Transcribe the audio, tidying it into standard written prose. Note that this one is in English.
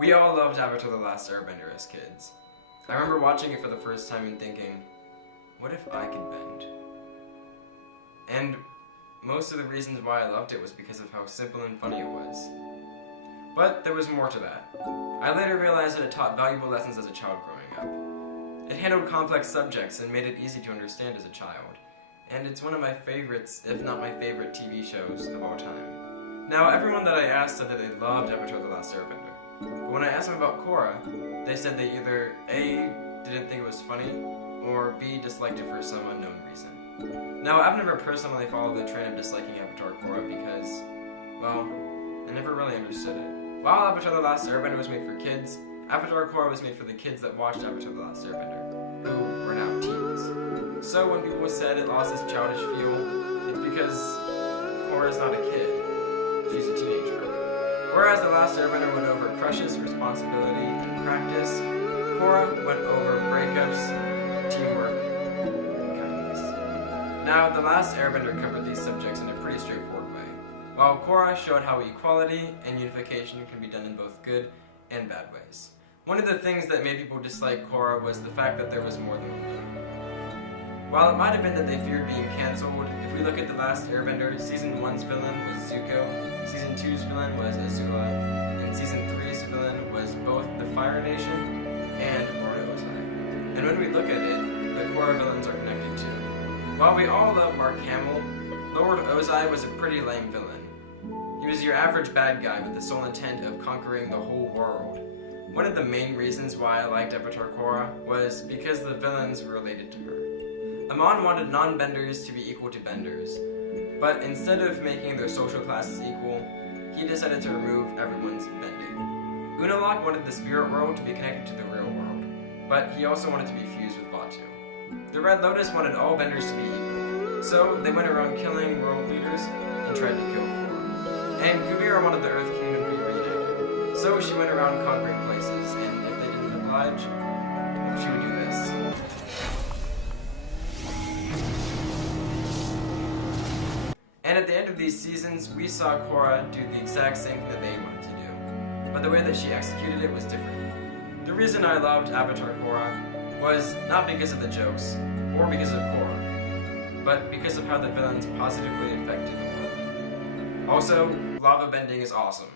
We all loved Avatar The Last Airbender as kids. I remember watching it for the first time and thinking, what if I could bend? And most of the reasons why I loved it was because of how simple and funny it was. But there was more to that. I later realized that it taught valuable lessons as a child growing up. It handled complex subjects and made it easy to understand as a child. And it's one of my favorites, if not my favorite, TV shows of all time. Now, everyone that I asked said that they loved Avatar The Last Airbender. But when I asked them about Korra, they said they either A, didn't think it was funny, or B, disliked it for some unknown reason. Now, I've never personally followed the trend of disliking Avatar Korra because, well, I never really understood it. While Avatar The Last Airbender was made for kids, Avatar Korra was made for the kids that watched Avatar The Last Airbender, who were now teens. So when people said it lost its childish feel, it's because Korra's not a kid, she's a teenager. Whereas The Last Airbender went over crushes, responsibility, and practice, Korra went over breakups, teamwork, and kindness. Now, The Last Airbender covered these subjects in a pretty straightforward way, while Korra showed how equality and unification can be done in both good and bad ways. One of the things that made people dislike Korra was the fact that there was more than one villain. While it might have been that they feared being cancelled, if we look at The Last Airbender, Season 1's villain was Zuko, Season 2's villain was Azula, and Season 3's villain was both the Fire Nation and Lord Ozai. And when we look at it, the Korra villains are connected too. While we all love Mark Hamill, Lord Ozai was a pretty lame villain. He was your average bad guy with the sole intent of conquering the whole world. One of the main reasons why I liked Avatar Korra was because the villains were related to her. Amon wanted non-benders to be equal to benders, but instead of making their social classes equal, he decided to remove everyone's bending. Unalaq wanted the spirit world to be connected to the real world, but he also wanted to be fused with Batu. The Red Lotus wanted all benders to be equal, so they went around killing world leaders and tried to kill Korra. And Kuvira wanted the Earth Kingdom to be reunited, so she went around conquering places, and if they didn't oblige, she would do this. And at the end of these seasons, we saw Korra do the exact same thing that they wanted to do, but the way that she executed it was different. The reason I loved Avatar Korra was not because of the jokes, or because of Korra, but because of how the villains positively affected the world. Also, lava bending is awesome.